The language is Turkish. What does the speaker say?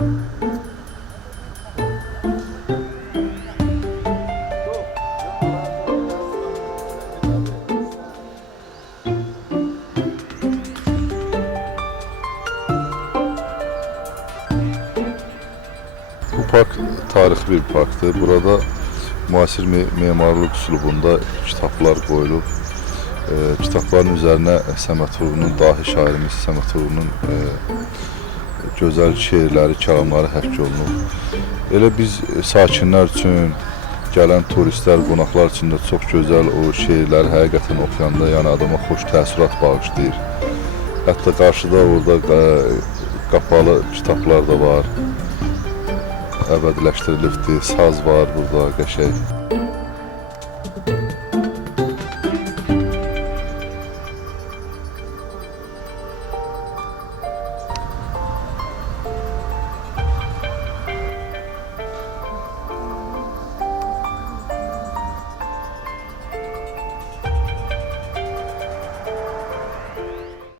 Bu park tarihli bir parktı. Burada müasir me memarlıq üslubunda kitablar qoyulub. E, kitabların üzərinə Səməd Ruhunun, dahi şairimiz Səməd Ruhunun e, gözəl şeirləri, kəlamları həkk olunub. Elə biz e, sakinlər üçün, gələn turistlər, qonaqlar üçün də çox gözəl o şeirləri həqiqətən oxuyanda yəni adama xoş təəssürat bağışlayır. Hətta qarşıda orada qa- qapalı kitablar da var. Əbədiləşdirilibdir, saz var burada qəşəng.